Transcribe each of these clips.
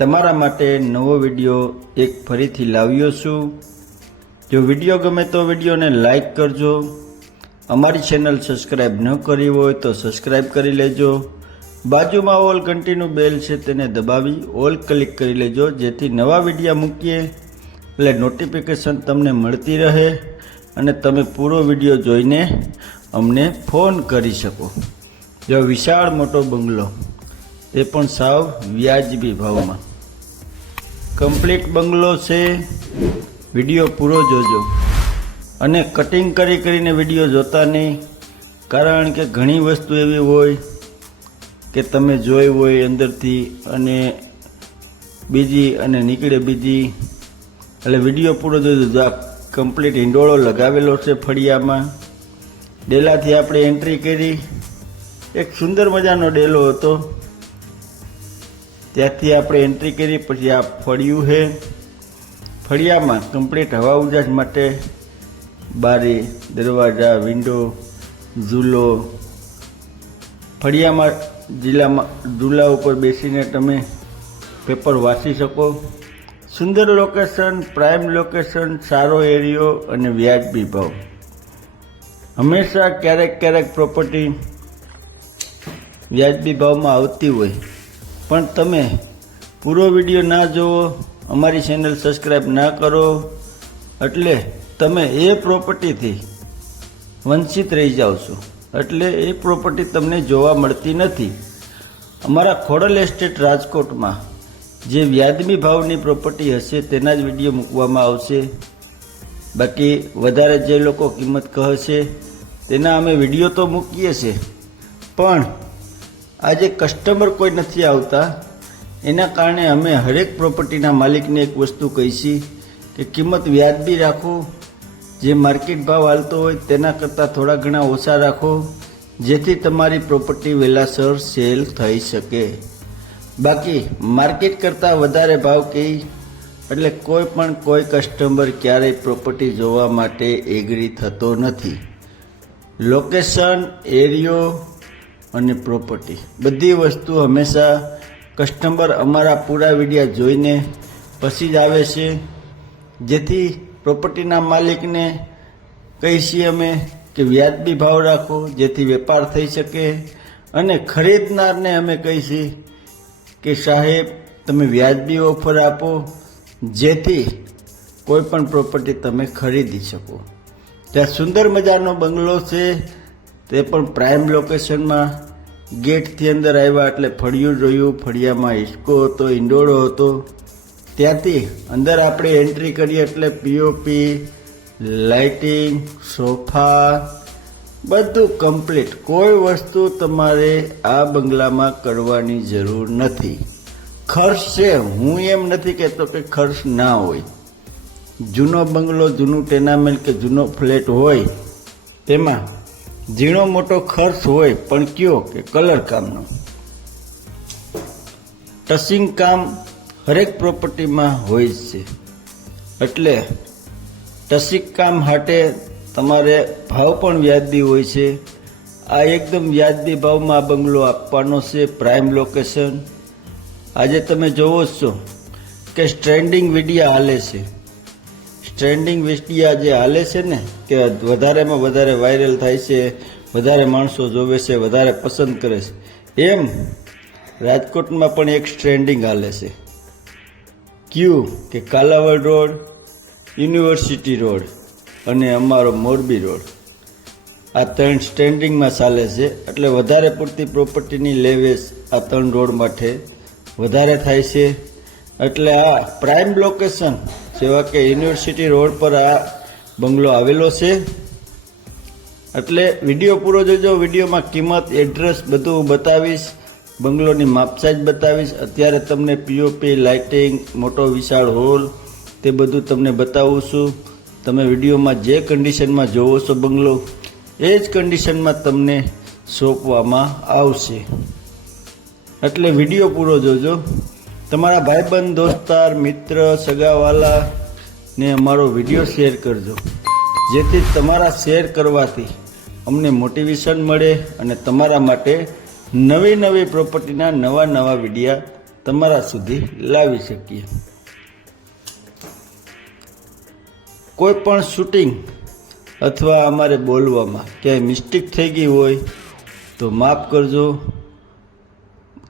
તમારા માટે નવો વીડિયો એક ફરીથી લાવ્યો છું. જો વીડિયો ગમે તો વિડીયોને લાઈક કરજો. અમારી ચેનલ સબસ્ક્રાઈબ ન કરી હોય તો સબસ્ક્રાઈબ કરી લેજો. બાજુમાં ઓલ ઘંટીનું બેલ છે તેને દબાવી ઓલ ક્લિક કરી લેજો, જેથી નવા વિડીયા મૂકીએ. એટલે નોટિફિકેશન તમને મળતી રહે અને તમે પૂરો વીડિયો જોઈને અમને ફોન કરી શકો. જો વિશાળ મોટો બંગલો તે પણ સાવ વ્યાજબી ભાવમાં. કમ્પ્લીટ બંગલો છે. વીડિયો પૂરો જોજો. અને કટિંગ કરી કરીને વીડિયો જોતા નહીં. કારણ કે ઘણી વસ્તુ એવી હોય કે તમે જોઈ હોય અંદરથી અને બીજી અને નીકળે બીજી. એટલે વીડિયો પૂરો જોજો. કમ્પ્લીટ હિંડોળો લગાવેલો છે ફળિયામાં. ડેલાથી આપણે એન્ટ્રી કરી. એક સુંદર મજાનો ડેલો હતો. ત્યાંથી આપણે એન્ટ્રી કરી, પછી આ ફળિયું છે. ફળિયામાં કમ્પ્લીટ હવા ઉજાસ માટે બારી, દરવાજા વિન્ડો ઝૂલો. ફળિયામાં જિલ્લામાં ઝૂલા ઉપર બેસીને તમે પેપર વાંચી શકો. સુંદર લોકેશન પ્રાઇમ લોકેશન સારો એરિયો અને વ્યાજબી ભાવ. હંમેશા ક્યારેક ક્યારેક પ્રોપર્ટી વ્યાજબી ભાવમાં આવતી હોય. પણ તમે પૂરો વીડિયો ના જુઓ અમારી ચેનલ સબસ્ક્રાઈબ ના કરો, એટલે તમે એ પ્રોપર્ટીથી વંચિત રહી જાઓ છો. એટલે એ પ્રોપર્ટી તમને જોવા મળતી નથી. અમારા ખોડલ એસ્ટેટ રાજકોટમાં જે વ્યાજબી ભાવની પ્રોપર્ટી હશે, તેના જ વીડિયો મૂકવામાં આવશે. બાકી વધારે જે લોકો કિંમત કહે છે, તેના અમે વીડિયો તો મૂકીએ છીએ. પણ આજે કસ્ટમર કોઈ નથી આવતા, એના કારણે અમે હરેક પ્રોપર્ટીના માલિકને એક વસ્તુ કહીશી કે કિંમત વ્યાજબી રાખો, જે માર્કેટ ભાવ હાલતો હોય તેના કરતાં થોડા ઘણા ઓછા રાખો, જેથી તમારી પ્રોપર્ટી વહેલાસર સેલ થઈ શકે. બાકી માર્કેટ કરતાં વધારે ભાવ કહી એટલે કોઈ પણ કોઈ કસ્ટમર ક્યારેય પ્રોપર્ટી જોવા માટે એગ્રી થતો નથી. લોકેશન એરિયો અને પ્રોપર્ટી બધી વસ્તુ હંમેશા કસ્ટમર અમારા પૂરા વિડીયા જોઈને પછી જ આવે છે. જેથી પ્રોપર્ટીના માલિકને કહીશી અમે કે વ્યાજબી ભાવ રાખો, જેથી વેપાર થઈ શકે. અને ખરીદનારને અમે કહીશી કે સાહેબ, તમે વ્યાજબી ઓફર આપો, જેથી કોઈ પણ પ્રોપર્ટી તમે ખરીદી શકો. ત્યાં સુંદર મજાનો બંગલો છે. તે પણ પ્રાઇમ લોકેશનમાં ગેટથી અંદર આવ્યા એટલે ફળિયું જોયું ફળિયામાં હિસકો હતો ઈંડોળો હતો. ત્યાંથી અંદર આપણે એન્ટ્રી કરીએ એટલે પીઓપી લાઇટિંગ સોફા, બધું કમ્પ્લીટ કોઈ વસ્તુ તમારે આ બંગલામાં કરવાની જરૂર નથી. ખર્ચ છે, હું એમ નથી કહેતો કે ખર્ચ ના હોય. જૂનો બંગલો, જૂનું ટેનામેન્ટ કે જૂનો ફ્લેટ હોય, તેમાં ઝીણો મોટો ખર્ચ હોય પણ કયો કે કલર કામનો? ટસિંગ કામ હરેક પ્રોપર્ટીમાં હોય છે. એટલે ટસિંગ કામ માટે તમારે ભાવ પણ વ્યાજબી હોય છે. આ એકદમ વ્યાજબી ભાવમાં આ બંગલો આપવાનો છે પ્રાઇમ લોકેશન આજે તમે જોવો છો કે સ્ટ્રેન્ડિંગ વિડીયા હાલે છે. સ્ટ્રેન્ડિંગ વિડીયા જે હાલે છે ને, કે વધારેમાં વધારે વાયરલ થાય છે, વધારે માણસો જોવે છે, વધારે પસંદ કરે છે, એમ રાજકોટમાં પણ એક સ્ટ્રેન્ડિંગ હાલે છે. ક્યુ કે કાલાવડ રોડ, યુનિવર્સિટી રોડ અને અમારો મોરબી રોડ. આ ત્રણ સ્ટેન્ડિંગમાં ચાલે છે, એટલે વધારે પૂરતી પ્રોપર્ટીની લેવેસ આ ત્રણ રોડ માટે વધારે થાય છે. એટલે આ પ્રાઇમ લોકેશન જેવા કે યુનિવર્સિટી રોડ પર આ બંગલો આવેલો છે. એટલે વીડિયો પૂરો જોજો, વિડીયોમાં કિંમત, એડ્રેસ બધું બતાવીશ, બંગલોની માપસાઈજ બતાવીશ. અત્યારે તમને પીઓપી લાઇટિંગ મોટો વિશાળ હોલ, તે બધું તમને બતાવું છું. તમે વિડીયોમાં જે કન્ડિશનમાં જોવો છો બંગલો, એ જ કન્ડિશનમાં તમને સોંપવામાં આવશે. એટલે વીડિયો પૂરો જોજો. તમારા ભાઈબંધ, દોસ્તાર, મિત્ર, સગાવાલા ને અમારો વીડિયો શેર કરજો. જેથી તમારા શેર કરવાથી અમને મોટિવેશન મળે અને તમારા માટે નવી નવી પ્રોપર્ટીના નવા નવા વિડીયા તમારા સુધી લાવી શકીએ. કોઈ પણ શૂટિંગ અથવા અમારે બોલવામાં ક્યાંય મિસ્ટેક થઈ ગઈ હોય તો માફ કરજો.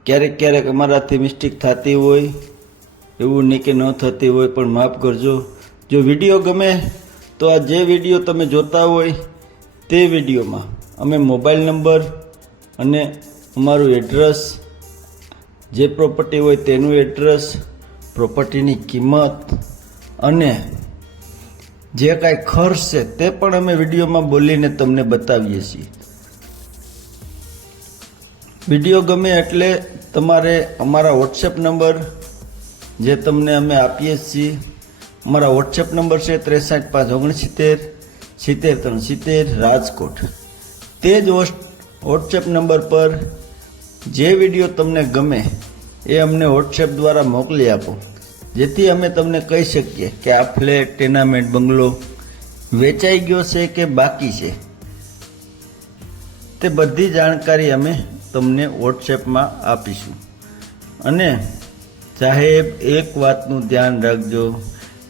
ક્યારેક ક્યારેક અમારાથી મિસ્ટેક થતી હોય, એવું નહીં કે ન થતી હોય, પણ માફ કરજો. જો વીડિયો ગમે, તો આ જે વીડિયો તમે જોતા હોય, તે વિડીયોમાં અમે મોબાઈલ નંબર અને અમારું એડ્રેસ, જે પ્રોપર્ટી હોય તેનું એડ્રેસ, પ્રોપર્ટીની કિંમત અને જે કાંઈ ખર્ચ છે તે પણ અમે વિડીયોમાં બોલીને તમને બતાવીએ છીએ. વીડિયો ગમે એટલે તમારે અમારા વોટ્સએપ નંબર જે તમને અમે આપીએ છીએ, અમારા વોટ્સએપ નંબર છે ત્રેસઠ પાંચ ઓગણસિત્તેર, સિત્તેર ત્રણ સિત્તેર, રાજકોટ. તે જ વોટ્સએપ નંબર પર જે વીડિયો તમને ગમે એ અમને વોટ્સએપ દ્વારા મોકલી આપો. જેથી અમે તમને કહી શકીએ કે આ ફ્લેટ, ટેનામેન્ટ, બંગલો વેચાઈ ગયો છે કે બાકી છે. તે બધી જાણકારી અમે તમને વોટ્સએપમાં આપીશું. અને સાહેબ, એક વાતનું ધ્યાન રાખજો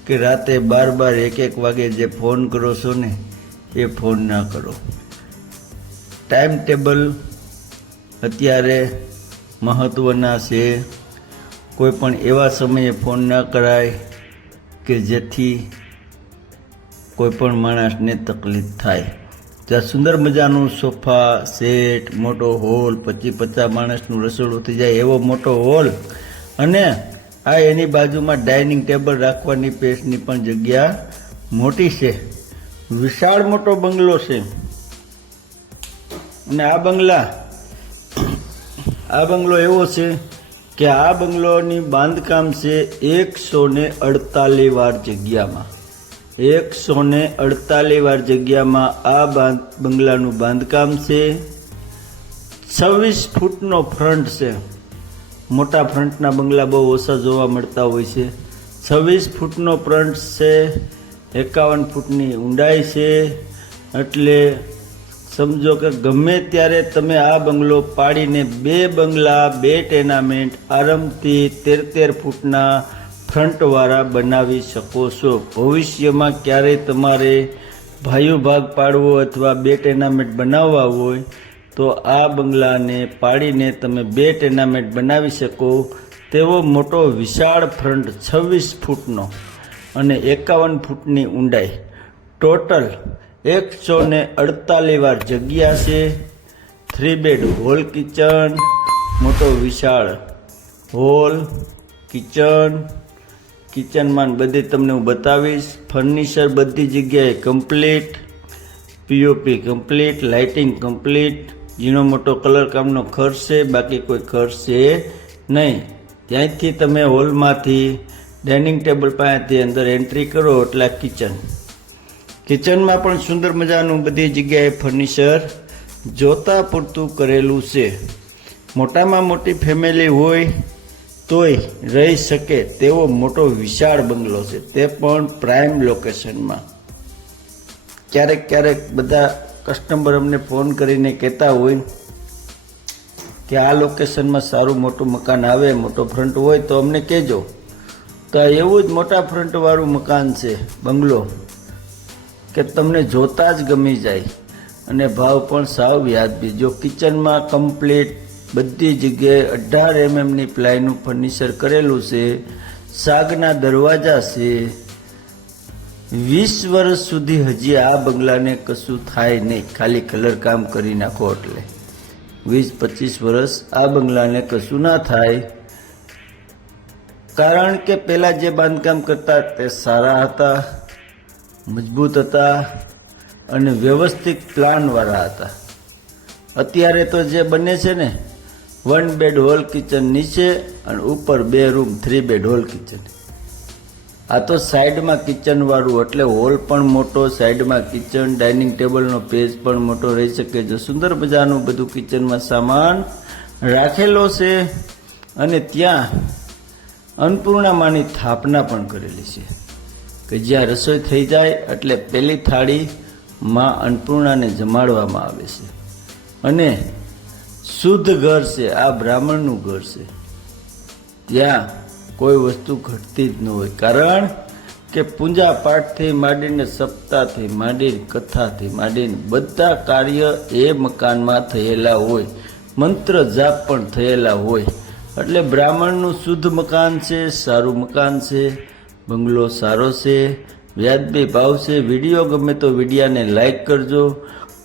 કે રાતે બાર બાર એક એક વાગે જે ફોન કરો છો ને, એ ફોન ના કરો. ટાઈમ ટેબલ અત્યારે મહત્ત્વના છે. કોઈ પણ એવા સમયે ફોન ના કરાય કે જેથી કોઈ પણ માણસને તકલીફ થાય. ત્યાં સુંદર મજાનું સોફા, સેટ, મોટો હોલ પચીસ પચાસ માણસનું રસોડું થઈ જાય એવો મોટો હોલ. અને આ એની બાજુમાં ડાઇનિંગ ટેબલ રાખવાની પેસ્ટની પણ જગ્યા મોટી છે. વિશાળ મોટો બંગલો છે. અને આ બંગલા, આ બંગલો એવો છે કે આ બંગલોની બાંધકામ છે એકસો ને અડતાલીસ વાર જગ્યામાં. એકસો ને અડતાલીસ વાર જગ્યામાં આ બંગલાનું બાંધકામ છે. છવ્વીસ ફૂટનો ફ્રન્ટ છે. મોટા ફ્રન્ટના બંગલા બહુ ઓછા જોવા મળતા હોય છે. છવ્વીસ ફૂટનો ફ્રન્ટ છે. એકાવન ફૂટની ઊંડાઈ છે. એટલે સમજો કે ગમે ત્યારે તમે આ બંગલો પાડીને બે બંગલા, બે ટેનામેન્ટ, આરામથી તેર તેર ફૂટના ફ્રન્ટવાળા બનાવી શકો છો. ભવિષ્યમાં ક્યારેય તમારે ભાઈઓ ભાગ પાડવો અથવા બે ટેનામેન્ટ બનાવવા હોય, તો આ બંગલાને પાડીને તમે બે ટેનામેન્ટ બનાવી શકો. તેવો મોટો વિશાળ ફ્રન્ટ છવ્વીસ ફૂટનો અને એકાવન ફૂટની ઊંડાઈ. ટોટલ એકસો ને અડતાલીસ વાર જગ્યા છે. થ્રી બેડ હોલ કિચન મોટો વિશાળ હોલ કિચન કિચનમાં બધી તમને હું બતાવીશ. ફર્નિચર બધી જગ્યાએ complete POP complete lighting complete ઝીણો મોટો કલર કામનો ખર્ચ છે, બાકી કોઈ ખર્ચ છે નહીં. ત્યાંથી તમે હોલમાંથી ડાઇનિંગ ટેબલ પાસેથી અંદર એન્ટ્રી કરો એટલે કિચન કિચનમાં પણ સુંદર મજાનું બધી જગ્યાએ ફર્નિચર જોતા પૂરતું કરેલું છે. મોટામાં મોટી ફેમિલી હોય તોય રહી શકે તેવો મોટો વિશાળ બંગલો છે. તે પણ પ્રાઇમ લોકેશનમાં ક્યારેક ક્યારેક બધા કસ્ટમર અમને ફોન કરીને કહેતા હોય કે આ લોકેશનમાં સારું મોટું મકાન આવે, મોટો ફ્રન્ટ હોય તો અમને કહેજો. તો આ એવું જ મોટા ફ્રન્ટવાળું મકાન છે, બંગલો, કે તમને જોતા જ ગમી જાય. અને ભાવ પણ સાવ વ્યાજબી. જો કિચનમાં કમ્પ્લીટ બધી જગ્યાએ અઢાર એમએમની પ્લાયનું ફર્નિચર કરેલું છે. સાગના દરવાજા છે. વીસ વર્ષ સુધી હજી આ બંગલાને કશું થાય નહીં. ખાલી કલર કામ કરી નાખો એટલે. વીસ, પચીસ વર્ષ આ બંગલાને કશું ના થાય. કારણ કે પહેલાં જે બાંધકામ કરતા તે સારા હતા, મજબૂત હતા અને વ્યવસ્થિત પ્લાનવાળા હતા. અત્યારે તો જે બને છે ને વન બેડ હોલ કિચન નીચે અને ઉપર બે room three bed hall kitchen આ તો સાઈડમાં કિચનવાળું એટલે હોલ પણ મોટો, સાઈડમાં કિચન ડાઇનિંગ ટેબલનો પેજ પણ મોટો રહી શકે છે. સુંદર મજાનું બધું કિચનમાં સામાન રાખેલો છે અને ત્યાં અન્નપૂર્ણામાની સ્થાપના પણ કરેલી છે. કે જ્યાં રસોઈ થઈ જાય, એટલે પહેલી થાળી માં અન્નપૂર્ણાને જમાડવામાં આવે છે. અને શુદ્ધ ઘર છે, આ બ્રાહ્મણનું ઘર છે. ત્યાં કોઈ વસ્તુ ઘટતી જ ન હોય. કારણ કે પૂજા પાઠથી માંડીને સપ્તાહથી માંડીને કથાથી માંડીને બધા કાર્ય એ મકાનમાં થયેલા હોય. મંત્ર જાપ પણ થયેલા હોય. એટલે બ્રાહ્મણનું શુદ્ધ મકાન છે, સારું મકાન છે, બંગલો સારો છે, વ્યાજબી ભાવ છે. વીડિયો ગમે તો વિડીયાને લાઈક કરજો.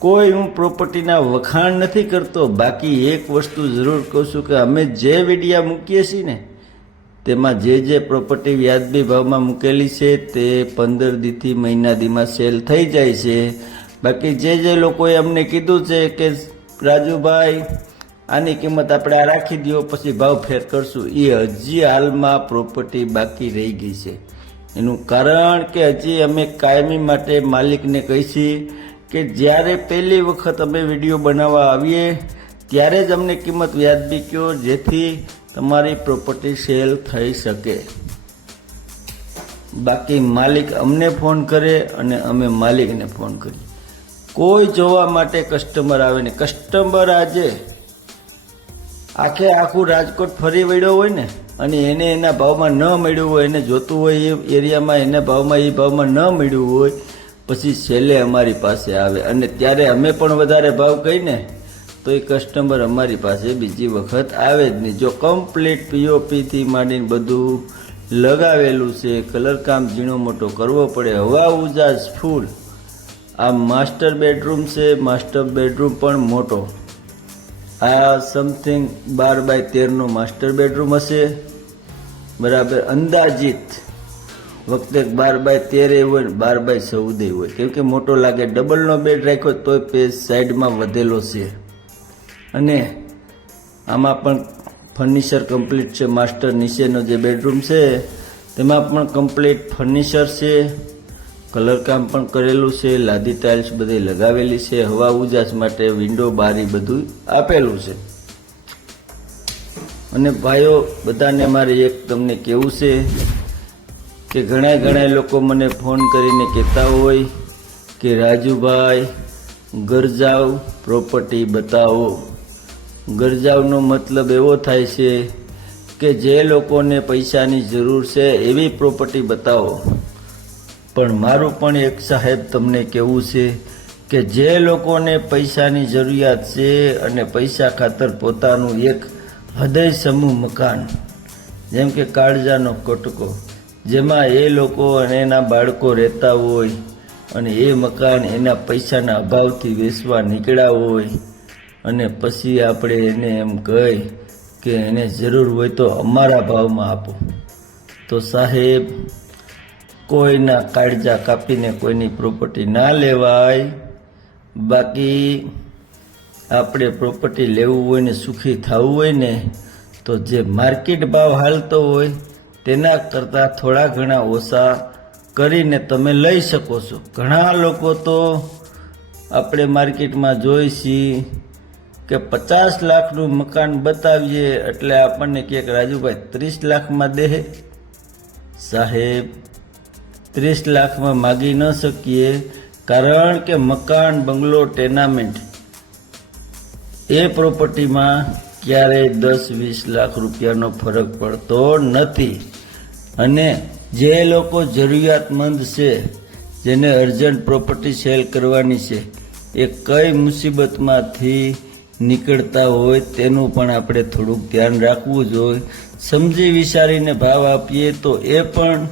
કોઈ હું પ્રોપર્ટીના વખાણ નથી કરતો, બાકી એક વસ્તુ જરૂર કહું છું કે અમે જે વિડીયા મૂકીએ છીએ ને, તેમાં જે જે પ્રોપર્ટી વ્યાજબી ભાવમાં મૂકેલી છે, તે પંદર દીથી મહિના દીમાં સેલ થઈ જાય છે. બાકી જે જે લોકોએ અમને કીધું છે કે, રાજુભાઈ, આની કિંમત આપણે આ રાખી દો પછી ભાવ ફેર કરશું. એ હજી હાલમાં પ્રોપર્ટી બાકી રહી ગઈ છે. એનું કારણ કે હજી અમે કાયમી માટે માલિકને કહીશી કે જ્યારે પહેલી વખત અમે વીડિયો બનાવવા આવીએ, ત્યારે જ અમને કિંમત વ્યાજબી કહો જેથી તમારી પ્રોપર્ટી સેલ થઈ શકે. બાકી માલિક અમને ફોન કરે અને અમે માલિકને ફોન કરીએ. કોઈ જોવા માટે કસ્ટમર આવે ને કસ્ટમર આજે આખે આખું રાજકોટ ફરી વળ્યો હોય ને, અને એને એના ભાવમાં ન મળ્યું હોય, એને જોતું હોય એ એરિયામાં, એના ભાવમાં, એ ભાવમાં ન મળ્યું હોય પછી છેલ્લે અમારી પાસે આવે. અને ત્યારે અમે પણ વધારે ભાવ કહીને તો એ કસ્ટમર અમારી પાસે બીજી વખત આવે જ નહીં. જો કમ્પ્લીટ પીઓપીથી માંડીને બધું લગાવેલું છે કલરકામ ઝીણો મોટો કરવો પડે. હવા ઉજાસ ફૂલ આ માસ્ટર બેડરૂમ છે માસ્ટર બેડરૂમ પણ મોટો. આ સમથિંગ બાર બાય તેરનો માસ્ટર બેડરૂમ હશે. બરાબર અંદાજિત વખતે બાર બાય તેરે હોય ને બાર બાય ચૌદે હોય. કેમ કે મોટો લાગે ડબલનો બેડ રાખ્યો તોય પેજ સાઈડમાં વધેલો છે. અને આમાં પણ ફર્નિચર કમ્પ્લીટ છે, માસ્ટર નીચેનો જે બેડરૂમ છે, તેમાં પણ કમ્પ્લીટ ફર્નિચર છે, કલર કામ પણ કરેલું છે, લાદી ટાઇલ્સ બધી લગાવેલી છે, હવા ઉજાસ માટે વિન્ડો, બારી બધું આપેલું છે. અને ભાઈઓ, બધાને મારે એક તમને કેવું છે કે ઘણા ઘણા લોકો મને ફોન કરીને કહેતા હોય કે, રાજુભાઈ, ગરજાવ પ્રોપર્ટી બતાવો. ગરજાવનો મતલબ એવો થાય છે કે, જે લોકોને પૈસાની જરૂર છે એવી પ્રોપર્ટી બતાવો. પણ મારું પણ એક સાહેબ તમને કહેવું છે કે, જે લોકોને પૈસાની જરૂરિયાત છે અને પૈસા ખાતર પોતાનું એક હૃદય સમૂહ મકાન, જેમ કે કાળજાનો કોટકો જેમાં એ લોકો અને એના બાળકો રહેતા હોય અને એ મકાન એના પૈસાના અભાવથી વેચવા નીકળ્યા હોય અને પછી આપણે એને એમ કહી કે એને જરૂર હોય તો અમારા ભાવમાં આપો. તો સાહેબ, કોઈના કાળજા કાપીને કોઈની પ્રોપર્ટી ના લેવાય. બાકી આપણે પ્રોપર્ટી લેવું હોય ને સુખી થવું હોય ને, તો જે માર્કેટ ભાવ હાલતો હોય તેના કરતાં થોડા ઘણા ઓછા કરીને તમે લઈ શકો છો. ઘણા લોકો તો આપણે માર્કેટમાં જોઈ છીએ કે પચાસ લાખનું મકાન બતાવીએ એટલે આપણને કે, રાજુભાઈ, ત્રીસ લાખમાં દે સાહેબ, ત્રીસ લાખમાં માગી ન શકીએ, કારણ કે મકાન, બંગલો, ટેનામેન્ટ એ પ્રોપર્ટીમાં ક્યારેય દસ વીસ લાખ રૂપિયાનો ફરક પડતો નથી. અને જે લોકો જરૂરિયાતમંદ છે, જેને અર્જન્ટ પ્રોપર્ટી સેલ કરવાની છે, એ કઈ મુસીબતમાંથી નીકળતા હોય તેનું પણ આપણે થોડુંક ધ્યાન રાખવું જોઈએ. સમજી વિચારીને ભાવ આપીએ તો એ પણ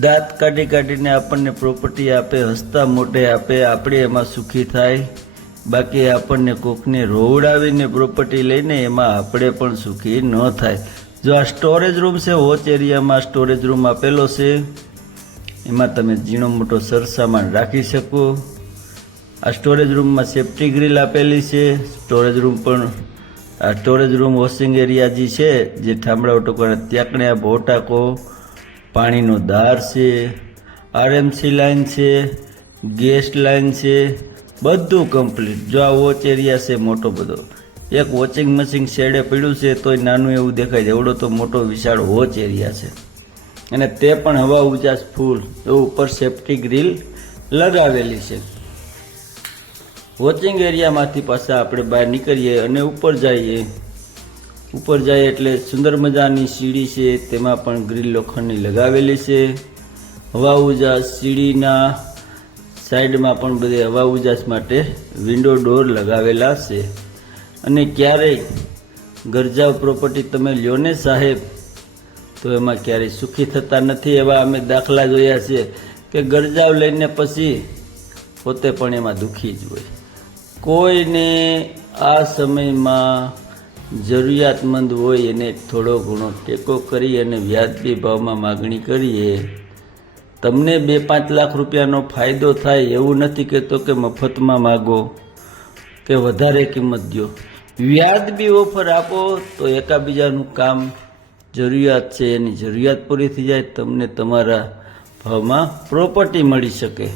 દાંત કાઢી કાઢીને આપણને પ્રોપર્ટી આપે, હસતા મોઢે આપે, આપણે એમાં સુખી થાય. બાકી આપણને કોકને રોવડાવીને પ્રોપર્ટી લઈને એમાં આપણે પણ સુખી ન થાય. જો આ સ્ટોરેજ રૂમ છે વોચ એરિયામાં સ્ટોરેજ રૂમ આપેલો છે, એમાં તમે ઝીણો મોટો સરસામાન રાખી શકો. આ સ્ટોરેજ રૂમમાં સેફ્ટી ગ્રીલ આપેલી છે. સ્ટોરેજ રૂમ પણ, આ સ્ટોરેજ રૂમ વોશિંગ એરિયા જે છે, જે ઠામડા ટોકરા ત્યાંકણે આ ભોટાકો પાણીનો દાર છે આરએમસી લાઇન છે, ગેસ લાઇન છે, બધું કમ્પ્લીટ જો આ વોચ એરિયા છે, મોટો બધો. એક વોચિંગ મશીન શેડે પડ્યું છે તોય નાનું એવું દેખાય છે. એવડો તો મોટો વિશાળ વોચ એરિયા છે. અને તે પણ હવા ઉજાસ ફૂલ એવું ઉપર સેફ્ટી ગ્રીલ લગાવેલી છે. વોચિંગ એરિયામાંથી પાછા આપણે બહાર નીકળીએ અને ઉપર જઈએ. ઉપર જઈએ એટલે સુંદર મજાની સીડી છે. તેમાં પણ ગ્રીલ લોખંડની લગાવેલી છે. હવા ઉજાસ સીડીના સાઈડમાં પણ બધે હવા ઉજાસ માટે વિન્ડો ડોર લગાવેલા છે. અને ક્યારેય ગરજાવ પ્રોપર્ટી તમે લ્યો ને સાહેબ, તો એમાં ક્યારેય સુખી થતા નથી એવા અમે દાખલા જોયા છે કે ગરજાવ લઈને પછી પોતે પણ એમાં દુઃખી જ હોય. કોઈને આ સમયમાં જરૂરિયાતમંદ હોય એને થોડો ઘણો ટેકો કરી અને વ્યાજબી ભાવમાં માગણી કરીએ, તમને બે પાંચ લાખ રૂપિયાનો ફાયદો થાય એવું નથી કહેતો કે મફતમાં માગો, કે વધારે કિંમત દો વ્યાજબી ઓફર આપો તો એકાબીજાનું કામ જરૂરિયાત છે, એની જરૂરિયાત પૂરી થઈ જાય, તમને તમારા ભાવમાં પ્રોપર્ટી મળી શકે.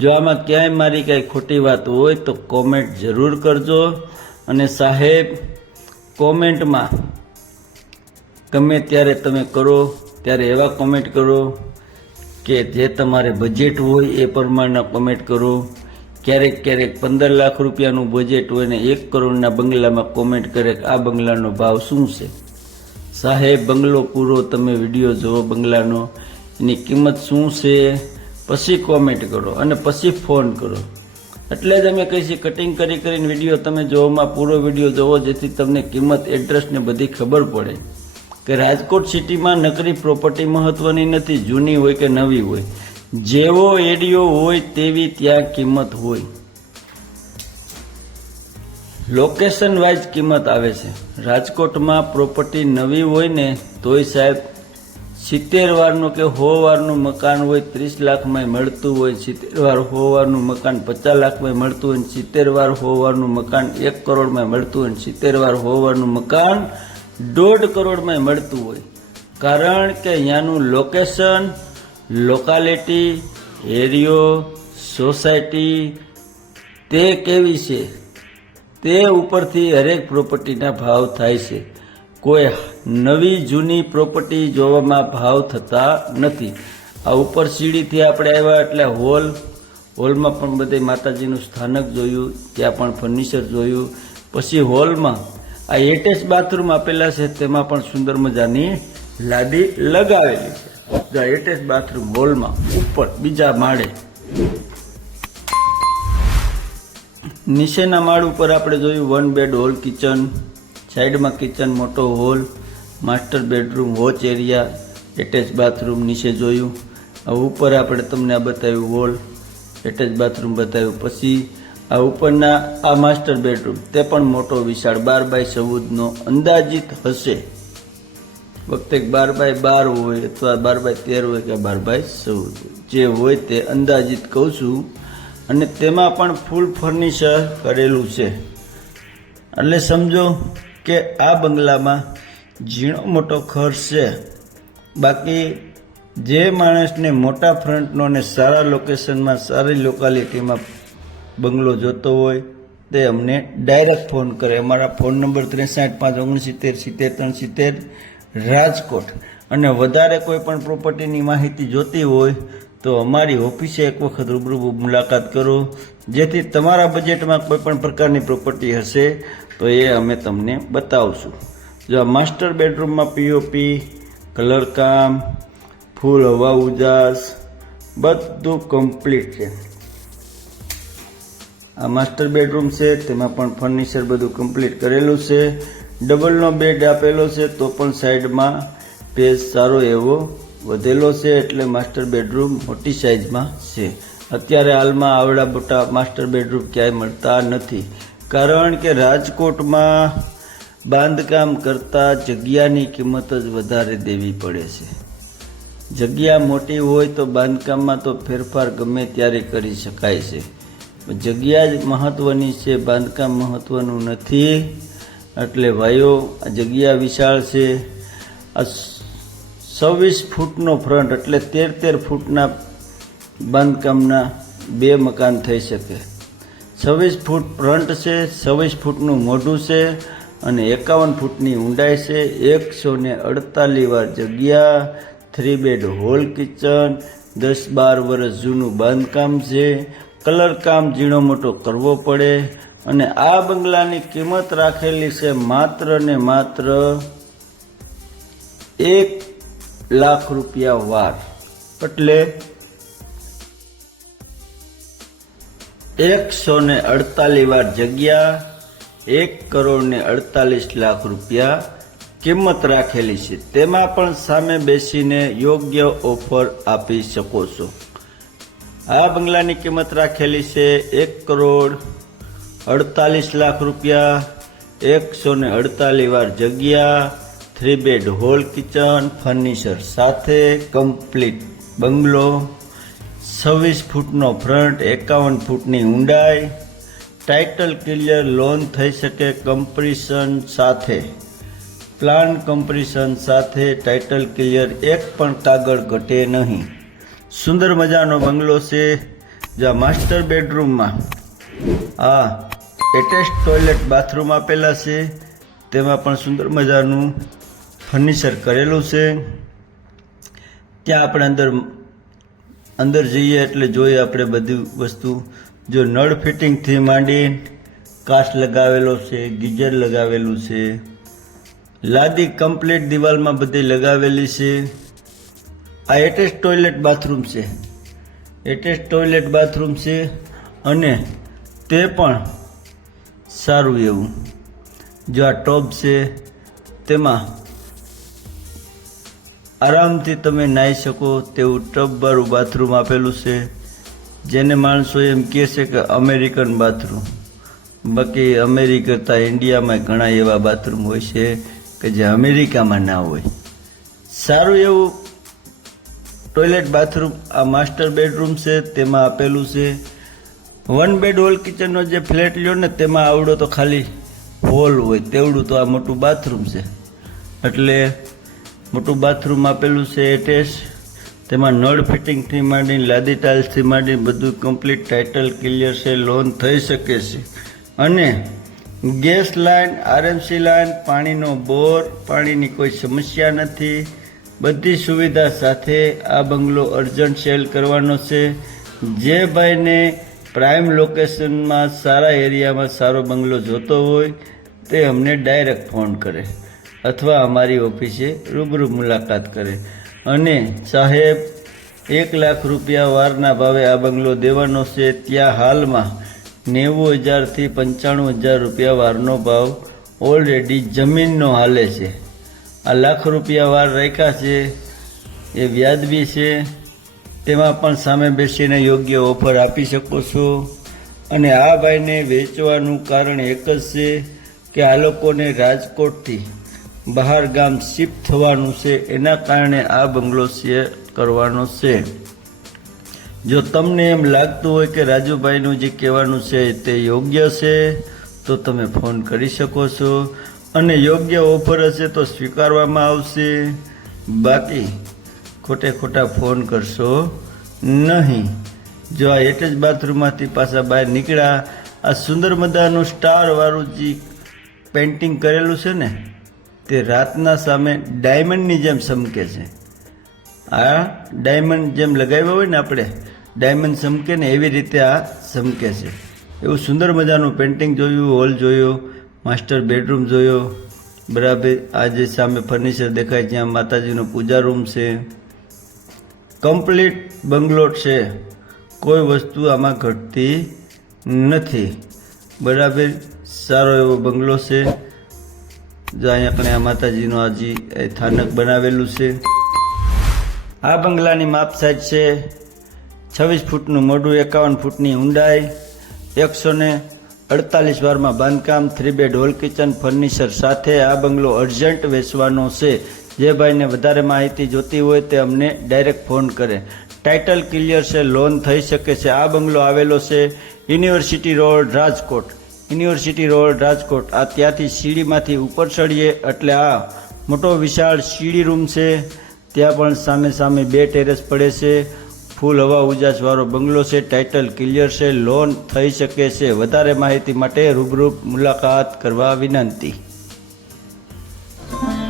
જો આમાં ક્યાંય મારી કાંઈ ખોટી વાત હોય તો કોમેન્ટ જરૂર કરજો અને સાહેબ કોમેન્ટમાં ગમે ત્યારે તમે કરો, ત્યારે એવા કોમેન્ટ કરો કે જે તમારે બજેટ હોય એ પ્રમાણના કોમેન્ટ કરો. ક્યારેક ક્યારેક પંદર લાખ રૂપિયાનું બજેટ હોય ને એક કરોડના બંગલામાં કોમેન્ટ કરે કે આ બંગલાનો ભાવ શું છે? સાહેબ, બંગલો પૂરો, તમે વીડિયો જુઓ બંગલાનો. એની કિંમત શું છે? પછી કોમેન્ટ કરો અને પછી ફોન કરો. એટલે જ અમે કહીએ છીએ કટિંગ કરી કરીને વીડિયો તમે જોવામાં પૂરો વીડિયો જોવો જેથી તમને કિંમત એડ્રેસ ને બધી ખબર પડે. કે રાજકોટ સિટીમાં નકરી પ્રોપર્ટી મહત્વની નથી, જૂની હોય કે નવી હોય. જેવો એડિયો હોય તેવી ત્યાં કિંમત હોય. લોકેશન વાઇઝ કિંમત આવે છે. રાજકોટમાં પ્રોપર્ટી નવી હોય ને તોય સાહેબ, સિત્તેર વારનું કે સો વારનું મકાન હોય ત્રીસ લાખમાં મળતું હોય, સિત્તેર વાર સો વારનું મકાન પચાસ લાખમાં મળતું હોય સિત્તેર વાર સો વારનું મકાન એક કરોડમાં મળતું હોય સિત્તેર વાર સો વારનું મકાન દોઢ કરોડમાં મળતું હોય. કારણ કે અહીંયાનું લોકેશન લોકાલિટી એરિયો સોસાયટી તે કેવી છે? તે ઉપરથી હરેક પ્રોપર્ટીના ભાવ થાય છે. કોઈ નવી જૂની પ્રોપર્ટી જોવામાં ભાવ થતા નથી. આ ઉપર સીડીથી આપણે આવ્યા એટલે હોલ હોલમાં પણ બધે માતાજીનું સ્થાનક જોયું, ત્યાં પણ ફર્નિચર જોયું. પછી હોલમાં આ એટેચ બાથરૂમ આપેલા છે, તેમાં પણ સુંદર મજાની લાદી લગાવેલી છે. એટેચ બાથરૂમ હોલમાં ઉપર, બીજા માળે. નીચેના માળ ઉપર આપણે જોયું વન બેડ હોલ કિચન સાઈડમાં કિચન મોટો hall master bedroom wash area attach bathroom નીચે જોયું. આ ઉપર આપણે તમને આ બતાવ્યું હોલ એટેચ બાથરૂમ બતાવ્યું. પછી આ ઉપરના આ માસ્ટર બેડરૂમ તે પણ મોટો વિશાળ, બાર બાય ચૌદનો અંદાજિત હશે. વખતે બાર બાય બાર હોય અથવા બાર બાય તેર હોય કે બાર બાય ચૌદ જે હોય તે અંદાજિત કહું છું. અને તેમાં પણ ફૂલ ફર્નિચર કરેલું છે. એટલે સમજો કે આ બંગલામાં ઝીણો મોટો ખર્ચ છે. બાકી જે માણસને મોટા ફ્રન્ટનો અને સારા લોકેશનમાં સારી લોકાલિટીમાં બંગલો જોતો હોય, તે અમને ડાયરેક્ટ ફોન કરે. અમારા ફોન નંબર ત્રેસાઠ પાંચ ઓગણસિત્તેર સિત્તેર ત્રણ સિત્તેર રાજકોટ. અને વધારે કોઈ પણ પ્રોપર્ટીની માહિતી જોતી હોય, તો અમારી ઓફિસે એક વખત રૂબરૂ મુલાકાત કરો. જેથી તમારા બજેટમાં કોઈ પણ પ્રકારની પ્રોપર્ટી હશે, તો એ અમે તમને બતાવશું. જો આ માસ્ટર બેડરૂમમાં પીઓપી કલરકામ ફૂલ હવા ઉજાસ, બધું કમ્પ્લીટ છે. આ માસ્ટર બેડરૂમ છે, તેમાં પણ ફર્નિચર બધું કમ્પ્લીટ કરેલું છે. ડબલનો બેડ આપેલો છે, તો પણ સાઈડમાં પેજ સારો એવો વધેલો છે, એટલે માસ્ટર બેડરૂમ મોટી સાઇઝમાં છે. અત્યારે હાલમાં આવડા મોટા માસ્ટર બેડરૂમ ક્યાંય મળતા નથી. કારણ કે રાજકોટમાં બાંધકામ કરતાં જગ્યાની કિંમત જ વધારે દેવી પડે છે. જગ્યા મોટી હોય તો બાંધકામમાં તો ફેરફાર ગમે ત્યારે કરી શકાય છે. જગ્યા જ મહત્ત્વની છે, બાંધકામ મહત્ત્વનું નથી. એટલે ભાઈઓ આ જગ્યા વિશાળ છે. આ છવ્વીસ ફૂટનો ફ્રન્ટ એટલે તેર તેર ફૂટના બાંધકામના બે મકાન થઈ શકે. છવ્વીસ ફૂટ ફ્રન્ટ છે, છવ્વીસ ફૂટનું મોઢું છે અને એકાવન ફૂટની ઊંડાઈ છે. એકસો ને અડતાલીસ વાર જગ્યા, થ્રી બેડ હોલ કિચન, દસ બાર વર્ષ જૂનું બાંધકામ છે. કલર કામ ઝીણો મોટો કરવો પડે. અને આ બંગલાની કિંમત રાખેલી છે માત્ર ને માત્ર એક લાખ રૂપિયા વાર. એટલે એકસો ને અડતાલીસ વાર જગ્યા એક કરોડ ને અડતાલીસ લાખ રૂપિયા કિંમત રાખેલી છે. તેમાં પણ સામે બેસીને યોગ્ય ઓફર આપી શકો છો. આ બંગલાની કિંમત રાખેલી છે એક કરોડ અડતાલીસ લાખ રૂપિયા, એકસો ને અડતાલીસ વાર જગ્યા three bed hall kitchen furniture સાથે કમ્પ્લીટ બંગલો, છવ્વીસ ફૂટનો ફ્રન્ટ એકાવન ફૂટની ઊંડાઈ ટાઇટલ ક્લિયર લોન થઈ શકે કમ્પ્રીશન સાથે. પ્લાન કમ્પ્રીશન સાથે ટાઇટલ ક્લિયર એક પણ કાગળ ઘટે નહીં. સુંદર મજાનો બંગલો છે, જ્યાં માસ્ટર બેડરૂમમાં આ એટેચ ટોયલેટ બાથરૂમ આપેલા છે. તેમાં પણ સુંદર મજાનું ફર્નિચર કરેલું છે. ત્યાં આપણે અંદર અંદર જઈએ એટલે જોઈએ આપણે બધી વસ્તુ. જો નળ ફિટિંગથી માંડી કાચ લગાવેલો છે, ગીઝર લગાવેલું છે. લાદી કમ્પ્લીટ દિવાલમાં બધી લગાવેલી છે. આ એટેચ ટોયલેટ બાથરૂમ છે. એટેચ ટોયલેટ બાથરૂમ છે અને તે પણ સારું એવું. જો આ ટોપ છે, તેમાં આરામથી તમે નાહી શકો તેવું ટબવાળું બાથરૂમ આપેલું છે, જેને માણસો એમ કહે છે કે અમેરિકન બાથરૂમ. બાકી અમેરિકા કરતાં ઇન્ડિયામાં ઘણા એવા બાથરૂમ હોય છે કે જે અમેરિકામાં ના હોય. સારું એવું ટોયલેટ બાથરૂમ આ માસ્ટર બેડરૂમ છે, તેમાં આપેલું છે. વન બેડ હોલ કિચનનો જે ફ્લેટ લ્યો ને તેમાં આવડો તો ખાલી હોલ હોય, તેવડું તો આ મોટું બાથરૂમ છે. એટલે મોટું બાથરૂમ આપેલું છે એટેચ, તેમાં નળ ફિટિંગથી માંડીને લાદી ટાઇલ્સથી માંડીને બધું કમ્પ્લીટ ટાઇટલ ક્લિયર છે, લોન થઈ શકે છે. અને ગેસ લાઇન આરએમસી લાઇન પાણીનો બોર, પાણીની કોઈ સમસ્યા નથી. બધી સુવિધા સાથે આ બંગલો અર્જન્ટ સેલ કરવાનો છે. જે ભાઈને પ્રાઇમ લોકેશનમાં સારા એરિયામાં સારો બંગલો જોતો હોય, તે અમને ડાયરેક્ટ ફોન કરે અથવા અમારી ઓફિસે રૂબરૂ મુલાકાત કરે. અને સાહેબ, એક લાખ રૂપિયા વારના ભાવે આ બંગલો દેવાનો છે, ત્યાં હાલમાં નેવું હજારથી પંચાણું હજાર રૂપિયા વારનો ભાવ ઓલરેડી જમીનનો હાલે છે. આ લાખ રૂપિયા વાર રાખ્યા છે, એ વ્યાજબી છે તેમાં પણ સામે બેસીને યોગ્ય ઓફર આપી શકો છો. અને આ ભાઈને વેચવાનું કારણ એક જ છે કે આ લોકોને રાજકોટથી બહાર ગામ શિફ્ટ થવાનું છે. એના કારણે આ બંગલો શેર કરવાનો છે. જો તમને એમ લાગતું હોય કે રાજુભાઈનું જે કહેવાનું છે તે યોગ્ય છે, તો તમે ફોન કરી શકો છો. અને યોગ્ય ઓફર હશે તો સ્વીકારવામાં આવશે. બાકી ખોટે ખોટા ફોન કરશો નહીં. જો આ એક જ બાથરૂમમાંથી પાછા બહાર નીકળ્યા, આ સુંદર મજાનું સ્ટારવાળું જે પેઇન્ટિંગ કરેલું છે ને, તે રાતના સામે ડાયમંડની જેમ ચમકે છે. આ ડાયમંડ જેમ લગાવ્યા હોય ને આપણે ડાયમંડ સમકે ને એવી રીતે આ સમકે છે. એવું સુંદર મજાનું પેઇન્ટિંગ જોયું હોલ જોયો માસ્ટર બેડરૂમ જોયો. બરાબર, આ જે સામે ફર્નિચર દેખાય જ્યાં માતાજીનો પૂજા રૂમ છે. કમ્પ્લીટ બંગલો છે. કોઈ વસ્તુ આમાં ઘટતી નથી. બરાબર, સારો એવો બંગલો છે, જો અહીંયા આપણે આ માતાજીનું હજી સ્થાનક બનાવેલું છે. આ બંગલાની માપ સાઈઝ છે છવ્વીસ ફૂટનું મોઢું, એકાવન ફૂટની ઊંડાઈ, એકસો ને અડતાલીસ વારમાં બાંધકામ three bed hall kitchen furniture સાથે આ બંગલો અર્જન્ટ વેચવાનો છે. જે ભાઈને વધારે માહિતી જોતી હોય તે અમને ડાયરેક્ટ ફોન કરે. ટાઇટલ ક્લિયર છે લોન થઈ શકે છે. આ બંગલો આવેલો છે university road Rajkot. University road Rajkot. આ ત્યાંથી સીડીમાંથી ઉપર ચડીએ એટલે આ મોટો વિશાળ સીડી રૂમ છે. ત્યાં પણ સામે સામે બે ટેરેસ પડે છે. ફૂલ હવા ઉજાસવાળો બંગલો છે. ટાઇટલ ક્લિયર છે લોન થઈ શકે છે. વધારે માહિતી માટે રૂબરૂ મુલાકાત કરવા વિનંતી.